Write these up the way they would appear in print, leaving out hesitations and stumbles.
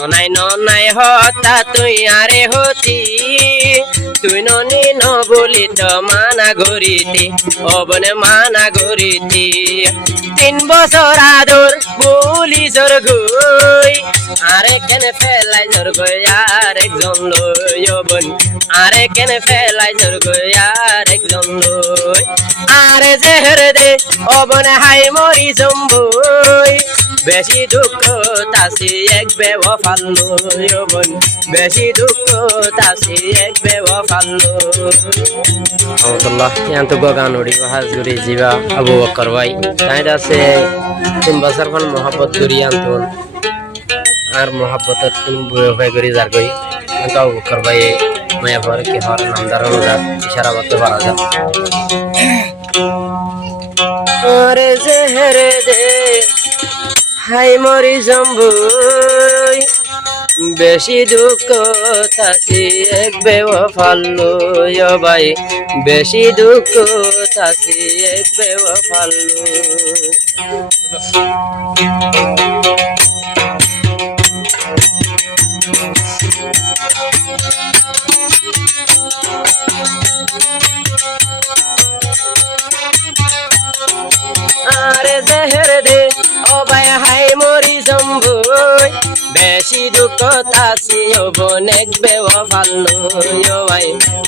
ননাই ননাই হতা তুই আরে হতি তুই ননি ন বলি তো মানা গরিতি অবনে মানা গরিতি 3 বছর আদর বলি জোর গই আরে কেন ফেলাই জোর গই আর একজন লই অবন আরে কেন ফেলাই জোর গই আর একজন লই আরে জেহের দে অবনে হাই মরি জম্বই বেশি দুঃখ তাসি এক বেওয়াফাল লই অবন বেশি দুঃখ তাসি এক বেওয়াফাল লই আল্লাহ yanto gogan odi hazuri jiba Abu Bakar bhai taida se 3 বছর খন mohabbat guri anton আর mohabbat tin boy bhai guri jar goi yanto Abu Bakar bhai maya bhar ke har namdar hoga ishara করতে পারা যায় আরে জেহেরে দে high মরি জম্বুই বেশি দুঃখ তাসি এক বেওয়াফাল লই ও ভাই বেশি দুঃখ তাসি এক বেওয়াফাল লই আরে জেহের দে ও ভাই হাই মরি জম্বুই বেশি দুঃখ তাসি অবন এক বেওয়াফাল লই ও ভাই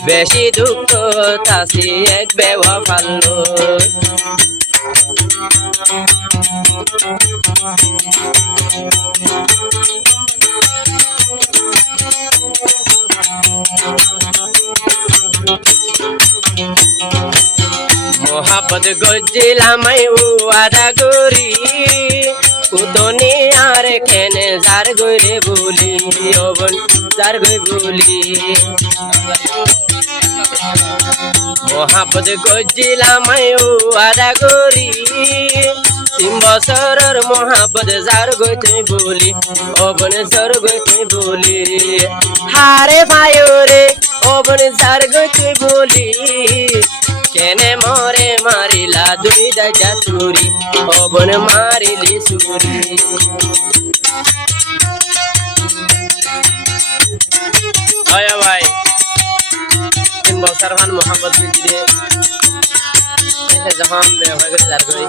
বেশি দুঃখ তাসি এক বেওয়াফাল লই मोहब्बत गजिलामाई वादा गरी उतनी आर केने जार गरे बोली अबन जार गई बोली मोहब्बत गजिलामाई वादा गरी 3 বছরের मोहब्बत जार गई बोली अबन जार गई बोली हारे भाइयो रे अबन जार गई बोली কেনে মরে মারিলা দুই দাজা সুরি অবন মারিলি সুরি আয়া ভাই 3 বছর মান mohabbat দিলে এসে যখন বেহয় করে যার কই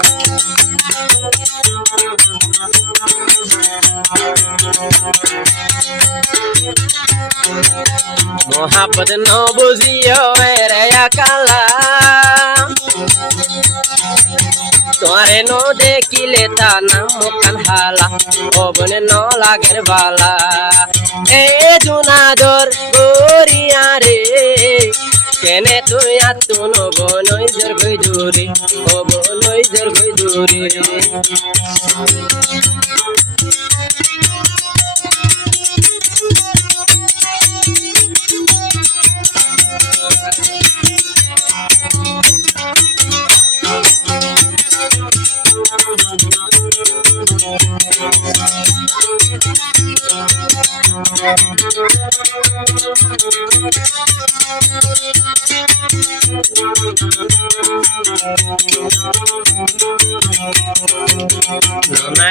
mohabbat no buziyo ere akala তোরে নো দেখিলে তা নাম মুখান হালা অবনে ন লাগের বালা এ জুনাদর গরিয়া রে কেনে তুই আতুন বনই জর গই দূরে ও বনই জর গই দূরে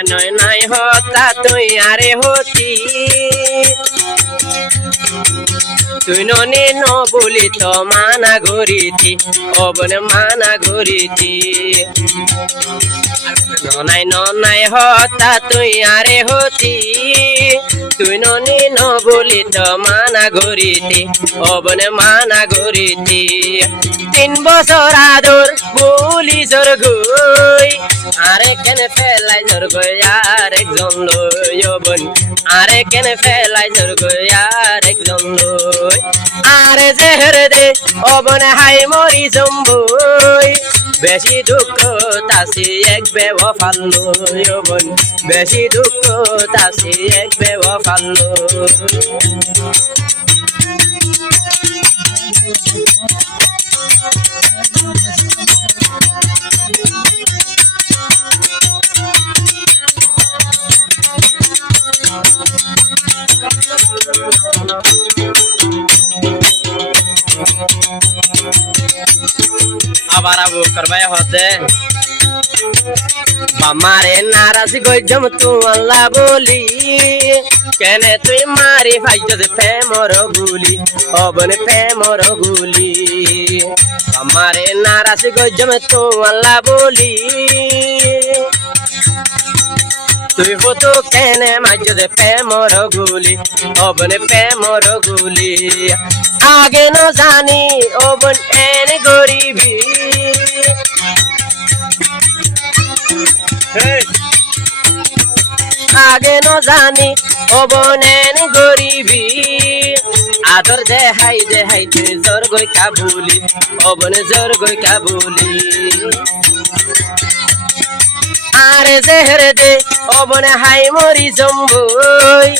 নয় নয় হতা তুই আরে হতি তুই ননি ন বলি তো মানা গরিতি অবন মানা গরিতি ননাই ননাই হতা তুই আরে হতি তুই ননি ন বলি তো মানা গরিতি অবন মানা গরিতি 3 বছর আদর বলি জোর গই আরে কেন ফেলাই জোর গই আর একজন লই অবন আরে কেন ফেলাই জোর গই আর একজন লই আরে জেহের দে অবন হাই মরি জম্বই বেশি দুঃখ তাসি এক বেওয়াফাল লই অবন বেশি দুঃখ তাসি এক বেওয়াফাল লই আবার আবু করবাই হতে বামারে নারাজ গজম তু আল্লাহ বলি কেনে তুই মারি ভাইজ প্রেমর গুলি অবন প্রেমর গুলি আমারে নারাজ গজমে তো আল্লাহ বলি তুই হতো কেনে মাইজ প্রেমর গুলি অবন প্রেমর গুলি আগে ন জানি অবন এনে গরিবি আগে ন জানি অবনেন গরিবি আদর দেহাই তুই জোর গই কাবুলি অবনে জোর গই কাবুলি আরে জেহের দে অবনে হাই মরি জম্বই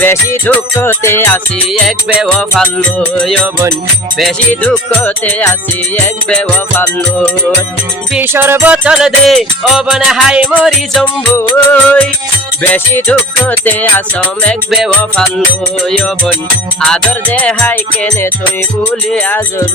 বেশি দুঃখতে আসি এক বেওয়াফার লই অবন বেশি দুঃখতে আসি এক বেওয়াফার লই বিষর বোতল দে অবনে হাই মরি জম্বই বেশি দুঃখতে আসম এক বেওয়াফার লই অবন আদর দেহাই কেনে তুই ভুলি আজর